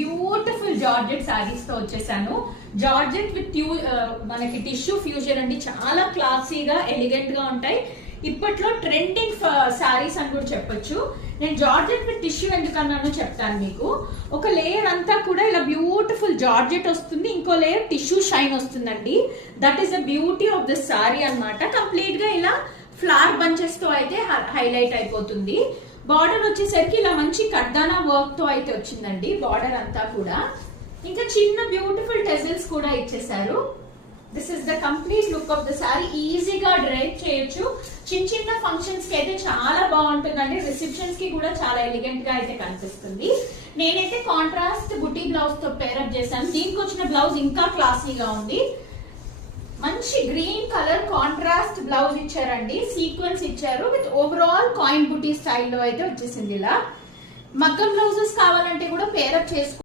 Beautiful georgette saris తో వచ్చేసాను. Georgette with మనకి టిష్యూ ఫ్యూజన్ అండి. చాలా క్లాసీగా ఎలిగెంట్ గా ఉంటాయి. ఇప్పట్లో ట్రెండింగ్ సారీస్ అని కూడా చెప్పొచ్చు. నేను జార్జెట్ విత్ టిష్యూ ఎందుకన్నానో చెప్తాను మీకు. ఒక లేయర్ అంతా కూడా ఇలా బ్యూటిఫుల్ జార్జెట్ వస్తుంది, ఇంకో లేయర్ టిష్యూ షైన్ వస్తుందండి. That is the beauty of this sorry అన్నమాట. కంప్లీట్ గా ఇలా ఫ్లవర్ బంచెస్ తో అయితే హైలైట్ అయిపోతుంది. బార్డర్ వచ్చేసరికి ఇలా మంచి కడ్దానా వర్క్ తో అయితే వచ్చిందండి బార్డర్ అంతా కూడా. ఇంకా చిన్న బ్యూటిఫుల్ టెజల్స్ కూడా ఇచ్చేసారు. This is the complete look of the sorry. ఈజీగా డ్రైప్ చేయొచ్చు. చిన్న చిన్న ఫంక్షన్స్ కి అయితే చాలా బాగుంటుందండి. రిసెప్షన్స్ కి కూడా చాలా ఎలిగెంట్ గా అయితే కనిపిస్తుంది. నేనైతే కాంట్రాస్ట్ బుటీ బ్లౌజ్ తో పేరప్ చేశాను. దీనికి వచ్చిన బ్లౌజ్ ఇంకా క్లాసీగా ఉంది. మంచి గ్రీన్ కలర్ కాంట్రాస్ట్ బ్లౌజ్ ఇచ్చారండి. సీక్వెన్స్ ఇచ్చారు విత్ ఓవరాల్ కాయిన్ బుటీ స్టైల్లో అయితే వచ్చేసింది. ఇలా మగ్గం బ్లౌజెస్ కావాలంటే కూడా పేరప్ చేసుకో.